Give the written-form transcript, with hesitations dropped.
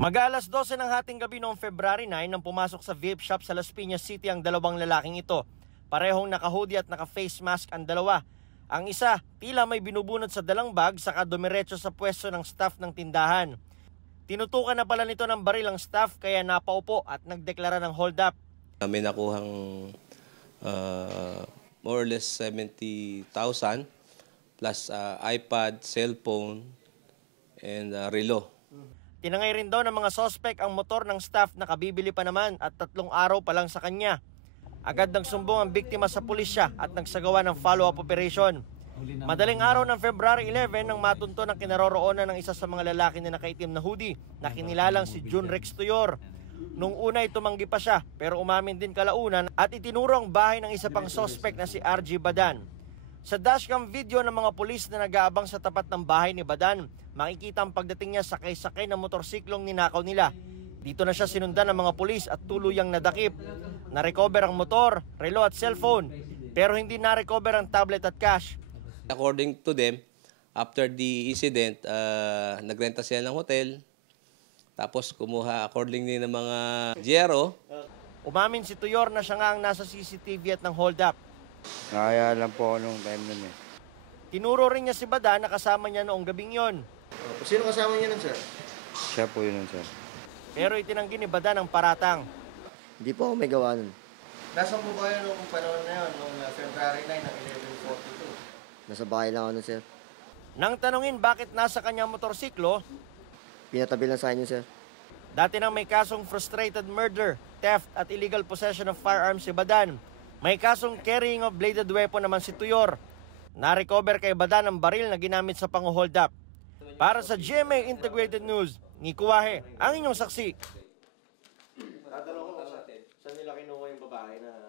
Mag-aalas 12 ng hating gabi noong February 9 nang pumasok sa vape shop sa Las Piñas City ang dalawang lalaking ito. Parehong naka-hoodie at naka-face mask ang dalawa. Ang isa, tila may binubunot sa dalang bag saka dumiretso sa pwesto ng staff ng tindahan. Tinutukan na pala nito ng baril ang staff kaya napaupo at nagdeklara ng hold up. May nakuhang more or less 70,000 plus iPad, cellphone, and relo. Tinangay rin daw ng mga sospek ang motor ng staff na kabibili pa naman at 3 araw pa lang sa kanya. Agad nang sumbong ang biktima sa pulisya at nagsagawa ng follow-up operation. Madaling araw ng February 11 nang matunto ng kinaroroonan ng isa sa mga lalaki na nakaitim na hoodie na kinilalang si June Rex Tuyor. Nung una ay tumanggi pa siya pero umamin din kalaunan at itinuro ang bahay ng isa pang sospek na si RG Badan. Sa dashcam video ng mga pulis na nag-aabang sa tapat ng bahay ni Badan, makikita ang pagdating niya sakay-sakay ng motorsiklong ninakaw nila. Dito na siya sinundan ng mga pulis at tuluyang nadakip. Na-recover ang motor, relo at cellphone, pero hindi na-recover ang tablet at cash. According to them, after the incident, nagrenta sila ng hotel, tapos kumuha accordingly ng mga GRO. Umamin si Tuyor na siya nga ang nasa CCTV at ng hold up. Nakaya lang po ako nung time nun eh. Tinuro rin niya si Badan na kasama niya noong gabing yon. Sino kasama niya nun, sir? Siya po yun, sir. Pero itinanggi ni Badan ang paratang. Hindi po ako may gawa nun. Nasaan po kayo nung panahon na yun, nung February 9 ng 11:42? Nasa bahay lang ako nun, sir. Nang tanungin bakit nasa kanyang motorsiklo, Pinatabi lang sa inyo, sir. dati nang may kasong frustrated murder, theft at illegal possession of firearms si Badan. May kasong carrying of bladed weapon naman si Tuyor. Na-recover kay Badan ang baril na ginamit sa pang-hold up. Para sa GMA Integrated News, Nico Wahe, ang inyong saksi. Tatanong ko, saan nila kinuha yung babae na